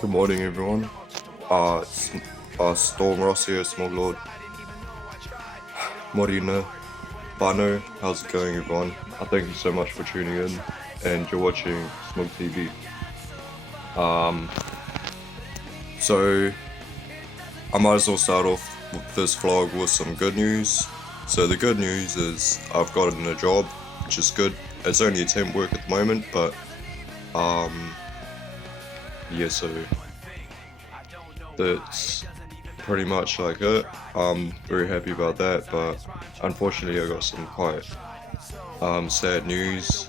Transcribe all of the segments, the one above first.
Good morning, everyone. It's Storm Ross here, Small Lord. Morina, Bano, how's it going, everyone? Thank you so much for tuning in, and you're watching Smoogtv. Um, so I might as well start off with this vlog with some good news. So the good news is I've gotten a job, which is good. It's only a temp work at the moment, but yeah, so that's pretty much like it. I'm very happy about that, but unfortunately I got some quite sad news.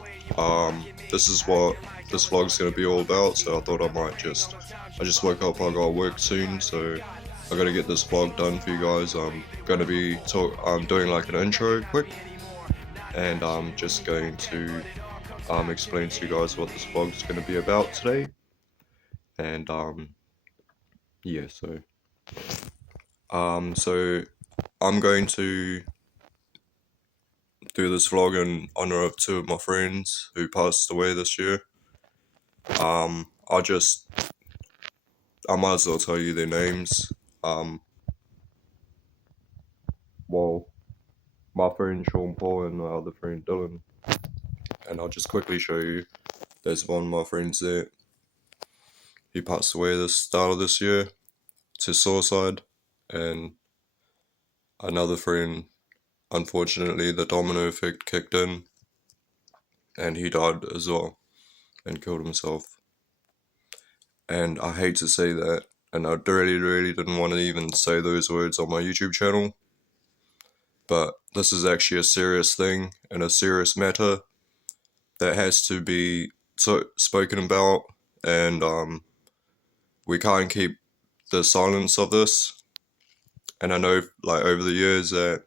This is what this vlog's gonna be all about, so I thought I just woke up, I gotta work soon, so I gotta get this vlog done for you guys. I'm gonna be doing like an intro quick, and I'm just going to explain to you guys what this vlog's gonna be about today, and yeah, so I'm going to do this vlog in honor of two of my friends who passed away this year. Um, I just I might as well tell you their names. Um, well, my friend Sean Paul and my other friend Dylan, and I'll just quickly show you. There's one of my friends there. He passed away the start of this year to suicide, and another friend, unfortunately, the domino effect kicked in, and he died as well and killed himself. And I hate to say that, and I really didn't want to even say those words on my YouTube channel, but this is actually a serious thing and a serious matter that has to be spoken about, and we can't keep the silence of this. And I know, like, over the years that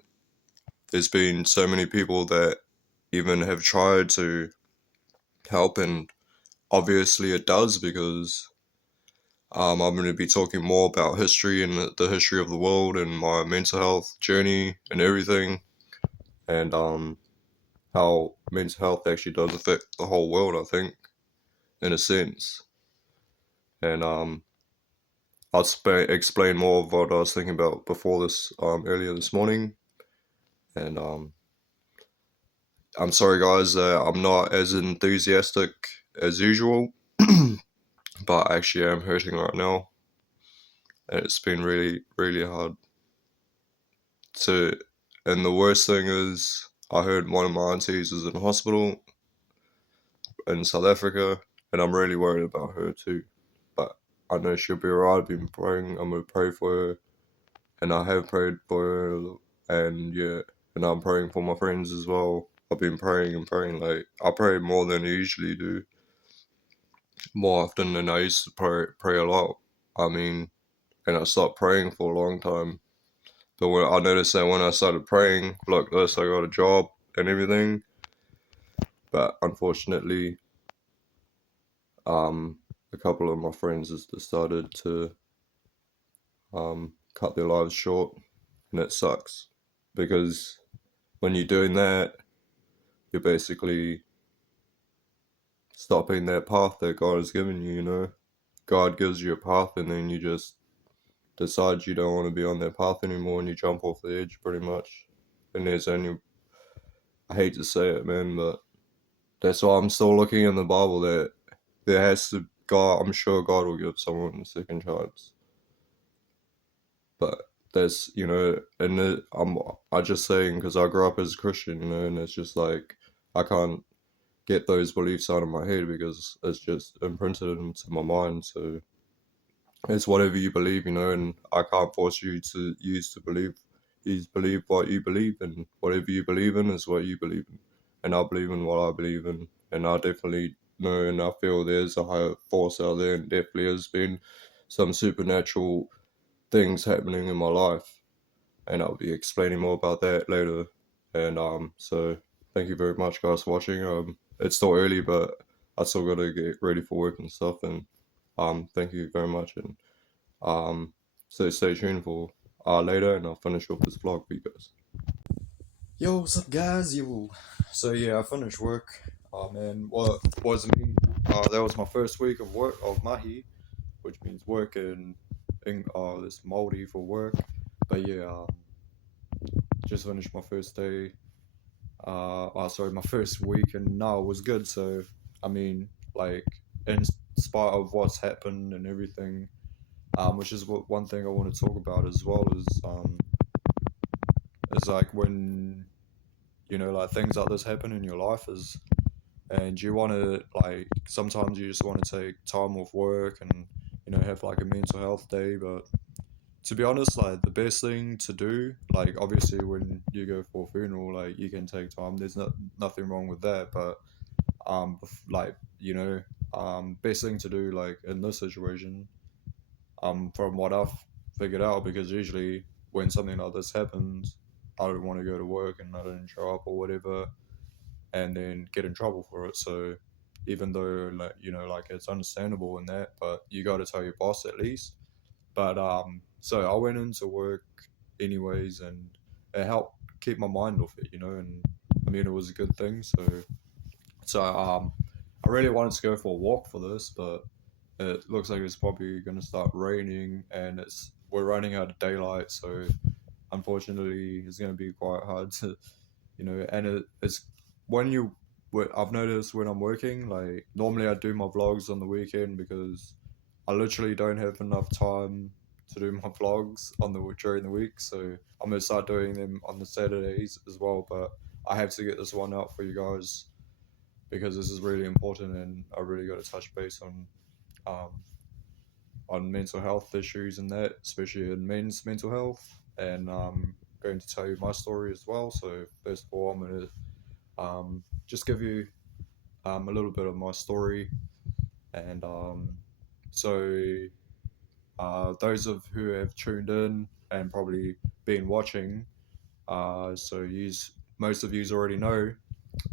there's been so many people that even have tried to help, and obviously it does because I'm going to be talking more about history and the history of the world and my mental health journey and everything, and how mental health actually does affect the whole world, I think, in a sense. And I'll explain more of what I was thinking about before this earlier this morning. And I'm sorry, guys, I'm not as enthusiastic as usual, but actually I'm hurting right now, and it's been really hard to. And the worst thing is, I heard one of my aunties is in hospital in South Africa, and I'm really worried about her too. But I know she'll be alright. I've been praying. I'm gonna pray for her, and I have prayed for her, and yeah, and I'm praying for my friends as well. I've been praying and praying. Like, I pray more than I usually do, more often than I used to pray a lot. I mean, and I stopped praying for a long time. But when I noticed that when I started praying like this, I got a job and everything. But unfortunately, a couple of my friends has decided to cut their lives short, and it sucks because when you're doing that, you're basically stopping that path that God has given you, you know? God gives you a path, and then you just decide you don't want to be on that path anymore, and you jump off the edge pretty much. And there's only, I hate to say it, man, but that's why I'm still looking in the Bible that there has to, God, I'm sure God will give someone a second chance. But that's, you know, and I just saying because I grew up as a Christian, you know, and it's just like, I can't get those beliefs out of my head because it's just imprinted into my mind. So it's whatever you believe, you know, and I can't force you to believe. You believe what you believe, and whatever you believe in is what you believe in. And I believe in what I believe in, and I definitely know and I feel there's a higher force out there, and definitely has been some supernatural things happening in my life, and I'll be explaining more about that later. And so thank you very much, guys, for watching. It's still early, but I still gotta get ready for work and stuff. And thank you very much, and so stay tuned for later, and I'll finish off this vlog for you guys. Yo, what's up, guys? Yo. So yeah, I finished work. Man, what was me? That was my first week of work of mahi, which means work in this Māori for work. But yeah, just finished my first day. Sorry, my first week, and no, it was good. So I mean, like, in spite of what's happened and everything, which is what one thing I want to talk about as well is like when like things like this happen in your life is, and you want to like sometimes you just want to take time off work and have like a mental health day, but to be honest, like the best thing to do, like obviously when you go for a funeral, like you can take time. There's nothing wrong with that, but like best thing to do like in this situation, from what I've figured out, because usually when something like this happens, I don't want to go to work and I don't show up or whatever, and then get in trouble for it. So even though like like it's understandable in that, but you got to tell your boss at least. But so I went into work anyways, and it helped keep my mind off it, and I mean it was a good thing. So I really wanted to go for a walk for this, but it looks like it's probably going to start raining, and we're running out of daylight, so unfortunately it's going to be quite hard to and it's when you I've noticed when I'm working, like normally I do my vlogs on the weekend because I literally don't have enough time to do my vlogs during the week, so I'm gonna start doing them on the Saturdays as well. But I have to get this one out for you guys because this is really important, and I really got to touch base um, on mental health issues and that, especially in men's mental health. And I'm going to tell you my story as well. So first of all, I'm going to just give you a little bit of my story, and so those of who have tuned in and probably been watching, so most of you already know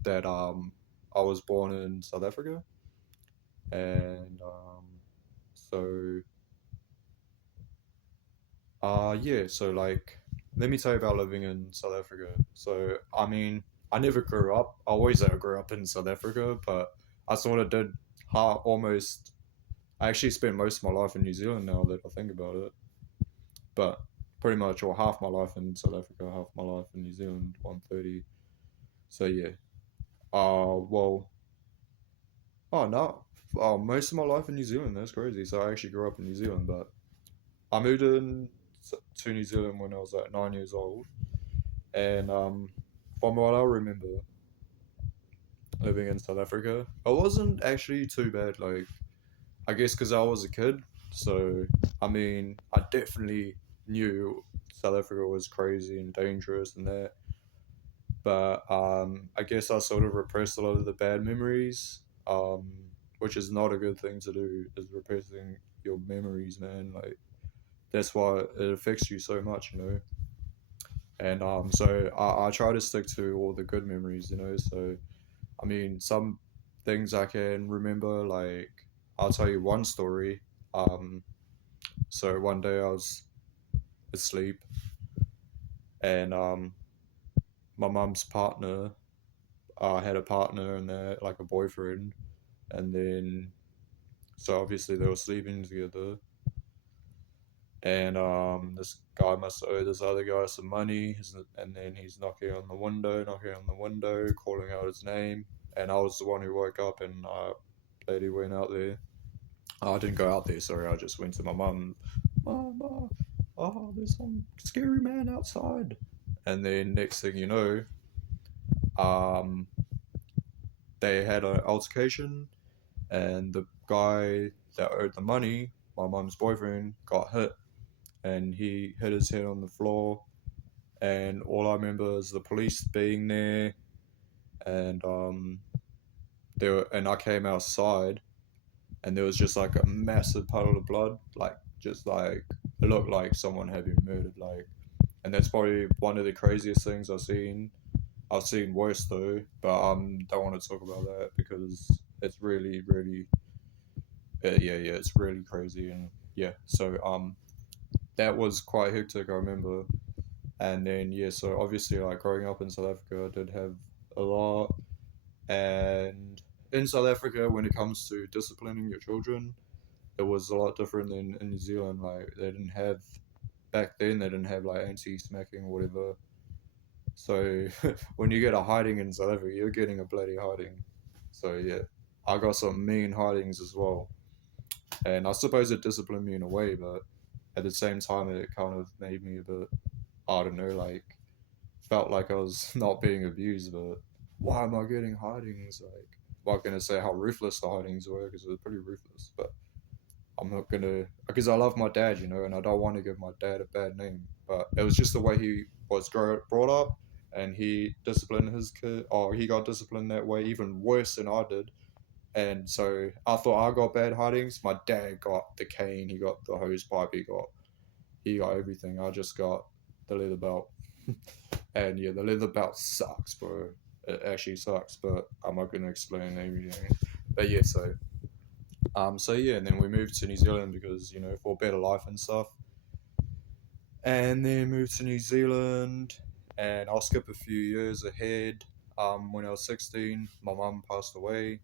that I was born in South Africa, and so yeah, so like, let me tell you about living in South Africa. So, I mean, I never grew up. I always grew up in South Africa, but I sort of did almost. I actually spent most of my life in New Zealand now that I think about it. But pretty much, or half my life in South Africa, half my life in New Zealand, 130. So yeah. Well, oh no. Most of my life in New Zealand. That's crazy. So I actually grew up in New Zealand, but I moved to New Zealand when I was like 9 years old, and from what I remember, living in South Africa, it wasn't actually too bad. Like, I guess because I was a kid, so I mean, I definitely knew South Africa was crazy and dangerous and that. But I guess I sort of repressed a lot of the bad memories, which is not a good thing to do. Is repressing your memories, man. Like that's why it affects you so much, And so I try to stick to all the good memories, So I mean, some things I can remember, like I'll tell you one story. Um, so one day I was asleep, and my mum's partner had a partner and like a boyfriend, and then so obviously they were sleeping together, and this guy must owe this other guy some money, and then he's knocking on the window, calling out his name, and I was the one who woke up, and lady went out there. I didn't go out there, sorry. I just went to my mum. Mum, there's some scary man outside. And then next thing you know, um, they had an altercation, and the guy that owed the money, my mum's boyfriend, got hit, and he hit his head on the floor. And all I remember is the police being there, and and I came outside, and there was just like a massive puddle of blood, like just like it looked like someone had been murdered, like, and that's probably one of the craziest things I've seen. I've seen worse though, but don't want to talk about that because it's really, really, yeah, it's really crazy, and yeah, so that was quite hectic. I remember, and then yeah, so obviously like growing up in South Africa, I did have a lot, and in South Africa, when it comes to disciplining your children, it was a lot different than in New Zealand. Like they didn't have back then. They didn't have like anti-smacking or whatever. So when you get a hiding in South Africa, you're getting a bloody hiding. So yeah, I got some mean hidings as well, and I suppose it disciplined me in a way, but at the same time, it kind of made me a bit, I don't know, like felt like I was not being abused, but why am I getting hidings? Like, I'm not gonna say how ruthless the hidings were because it was pretty ruthless, but I'm not gonna because I love my dad, you know, and I don't want to give my dad a bad name. But it was just the way he was brought up, and he disciplined his kid, or he got disciplined that way, even worse than I did. And so I thought I got bad hidings. My dad got the cane, he got the hose pipe, he got everything. I just got the leather belt. And yeah, the leather belt sucks, bro. It actually sucks, but I'm not gonna explain everything. But yeah, so yeah, and then we moved to New Zealand because for better life and stuff. And then moved to New Zealand, and I'll skip a few years ahead. When I was 16, my mum passed away,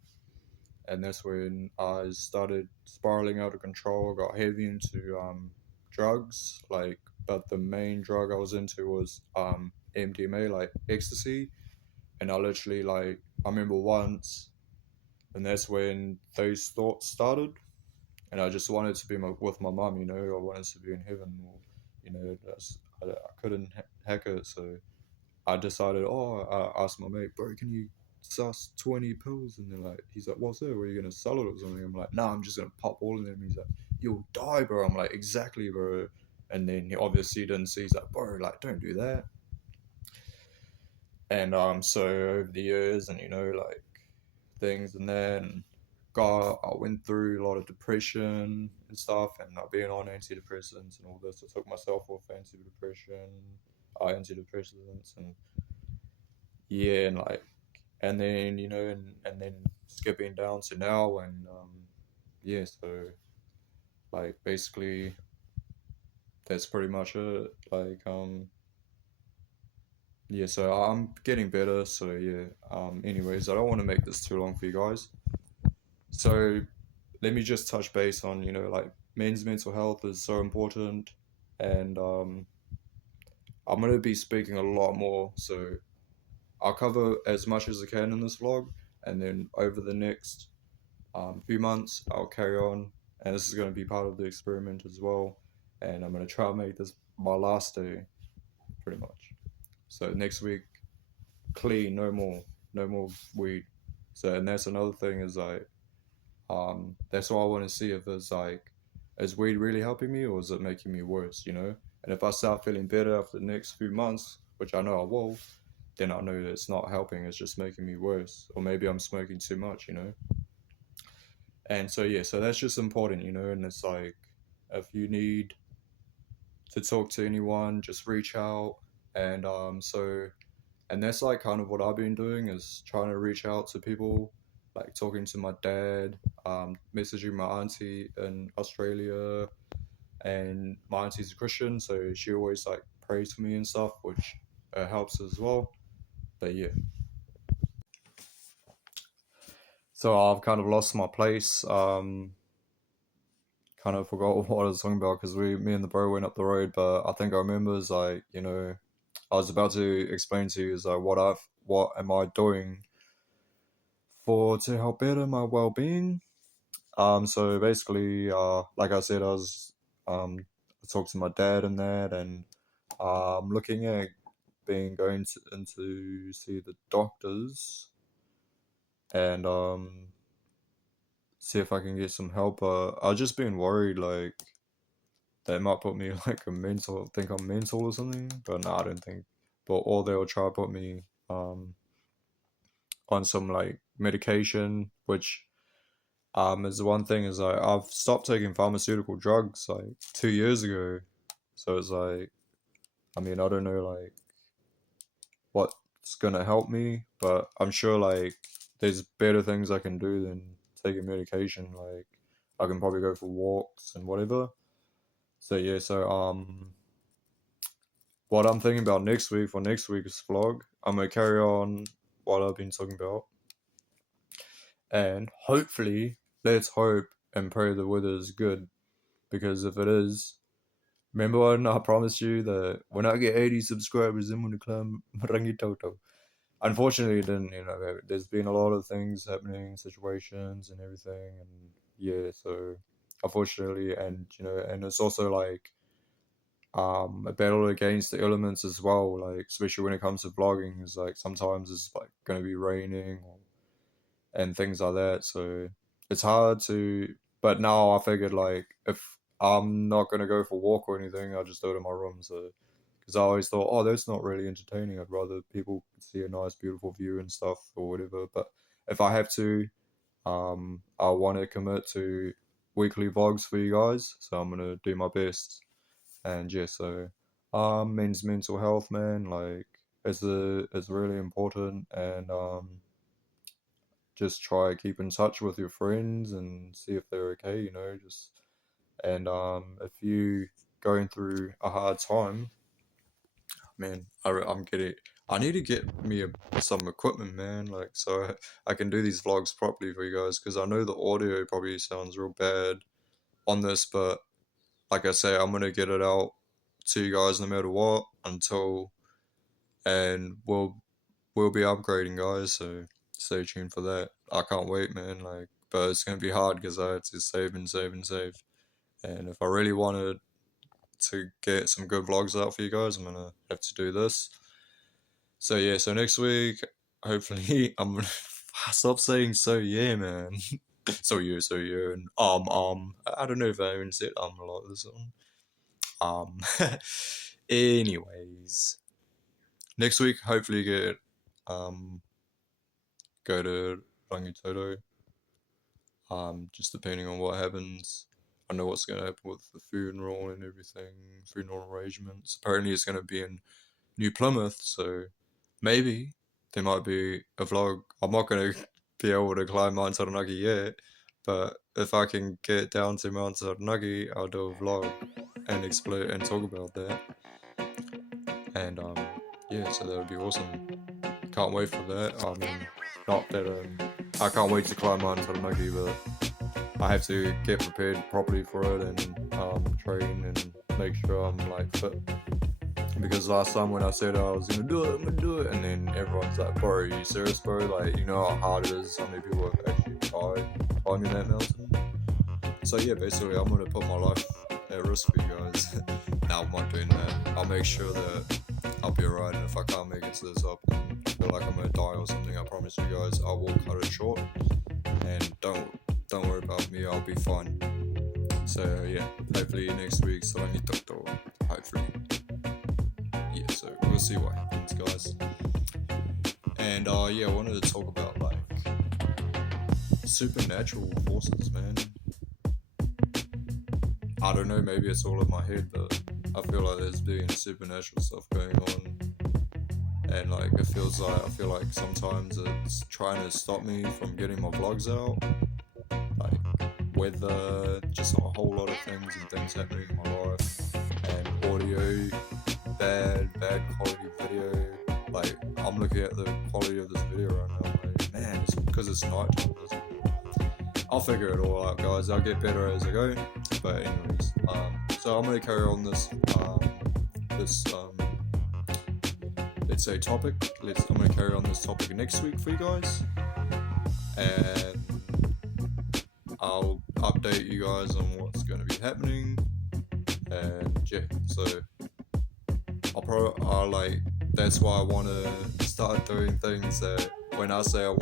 and that's when I started spiraling out of control. I got heavy into drugs, but the main drug I was into was MDMA, like ecstasy. And I literally I remember once, and that's when those thoughts started. And I just wanted to be with my mum, I wanted to be in heaven, or I couldn't hack it, so I decided. I asked my mate, bro, can you sus 20 pills? And he's like, what's that? Were you gonna sell it or something? I'm like, nah, I'm just gonna pop all of them. He's like, you'll die, bro. I'm like, exactly, bro. And then he obviously didn't see. He's like, bro, don't do that. And so over the years, and things and that, and I went through a lot of depression and stuff, and not being on antidepressants and all this. I took myself off antidepressants, and yeah, and then and then skipping down to now, and yeah, so basically that's pretty much it. Yeah, so I'm getting better. So yeah. Anyways, I don't want to make this too long for you guys. So let me just touch base on men's mental health is so important, and I'm gonna be speaking a lot more. So I'll cover as much as I can in this vlog, and then over the next few months I'll carry on, and this is gonna be part of the experiment as well. And I'm gonna try and make this my last day, pretty much. So next week, clean, no more weed. So and that's another thing is that's why I want to see if it's is weed really helping me or is it making me worse, And if I start feeling better after the next few months, which I know I will, then I know that it's not helping, it's just making me worse. Or maybe I'm smoking too much, And so yeah, so that's just important, and it's if you need to talk to anyone, just reach out. And and that's kind of what I've been doing is trying to reach out to people, talking to my dad, messaging my auntie in Australia, and my auntie's a Christian, so she always prays for me and stuff, which helps as well. But yeah, so I've kind of lost my place. Kind of forgot what I was talking about because me and the bro went up the road, but I think I remember is I was about to explain to you is what am I doing to help better my well being. So basically, like I said, I talked to my dad and that, and I'm looking at going into see the doctors and see if I can get some help. I've just been worried they might put me think I'm mental or something, but no, I don't think. But or they'll try to put me on some medication, which is the one thing is I've stopped taking pharmaceutical drugs 2 years ago, so it's I mean I don't know what's gonna help me, but I'm sure there's better things I can do than taking medication. I can probably go for walks and whatever. So yeah, so what I'm thinking about next week for next week's vlog, I'm gonna carry on what I've been talking about, and hopefully, let's hope and pray the weather is good, because if it is, remember when I promised you that when I get 80 subscribers, I'm gonna climb Rangitoto. Unfortunately, it didn't. There's been a lot of things happening, situations and everything, and yeah. So unfortunately, and and it's also like a battle against the elements as well. Like especially when it comes to vlogging, is like sometimes it's like gonna be raining and things like that. So it's hard to. But now I figured like if I'm not gonna go for a walk or anything, I'll just do it in my room. So because I always thought, oh, that's not really entertaining. I'd rather people see a nice, beautiful view and stuff or whatever. But if I have to, I want to commit to weekly vlogs for you guys. So I'm gonna do my best. And yeah, so mental health, man, like it's really important, and just try to keep in touch with your friends and see if they're okay. Just and if you going through a hard time, man, I'm getting. I need to get me some equipment, man. Like, so I can do these vlogs properly for you guys. Because I know the audio probably sounds real bad on this, but like I say, I'm gonna get it out to you guys no matter what until, and we'll be upgrading, guys. So stay tuned for that. I can't wait, man. Like, but it's gonna be hard because I had to save and save and save. And if I really wanted to get some good vlogs out for you guys, I'm gonna have to do this. So yeah, so next week, hopefully, I'm gonna stop saying so yeah, man. So yeah, and I don't know if I even said a lot of this one. Anyways, next week, hopefully, get go to Rangitoto. Just depending on what happens. I know what's gonna happen with the funeral and everything, funeral arrangements. Apparently, it's gonna be in New Plymouth, so maybe there might be a vlog. I'm not gonna be able to climb Mount Taranaki yet, but if I can get down to Mount Taranaki, I'll do a vlog and explain and talk about that. And yeah, so that would be awesome. Can't wait for that. I mean, not that I can't wait to climb Mount Taranaki, but I have to get prepared properly for it and train and make sure I'm like fit. Because last time when I said I was gonna do it, I'm gonna do it, and then everyone's like, "Bro, are you serious, bro? Like, you know how hard it is? How many people have actually tried climbing that mountain?" So yeah, basically, I'm gonna put my life at risk for you guys. Now I'm not doing that. I'll make sure that I'll be alright, and if I can't make it to the top and feel like I'm gonna die or something, I promise you guys, I will cut it short. And don't worry about me, I'll be fine. So yeah, hopefully next week, hopefully. Yeah, so we'll see what happens, guys. And yeah, I wanted to talk about like supernatural forces, man. I don't know, maybe it's all in my head, but I feel like there's being supernatural stuff going on. And like I feel like sometimes it's trying to stop me from getting my vlogs out. Like weather, just a whole lot of things and things happening in my life. And audio, bad quality video. Like I'm looking at the quality of this video right now, like, man, it's because it's nighttime, isn't it? I'll figure it all out, guys. I'll get better as I go. But anyways, so I'm gonna carry on this let's say topic. I'm gonna carry on this topic next week for you guys, and I'll update you guys on what's gonna be happening. And yeah, so I'll like that's why I want to start doing things that when I say I'm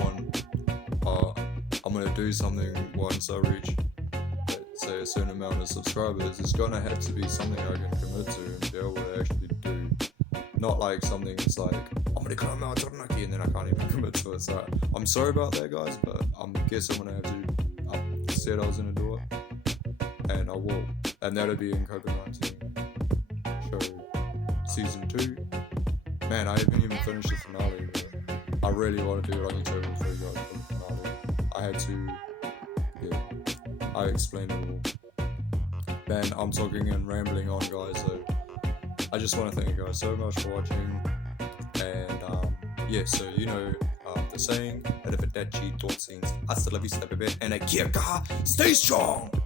gonna do something once I reach, let's say, a certain amount of subscribers, it's gonna have to be something I can commit to and be able to actually do. Not like something that's like, I'm gonna climb Mount Taranaki and then I can't even commit to it. So I'm sorry about that, guys, but I guess I'm gonna have to. I said I was gonna do it, and I will, and that'll be in COVID-19 show season 2. Man, I haven't even finished the finale, but I really want to do like a total for you guys for the finale. I had to, yeah, I explained it all. Man, I'm talking and rambling on, guys, so I just want to thank you guys so much for watching. And yeah, so the saying, arrivederci, tot ziens, hasta la vista, baby, and I stay strong!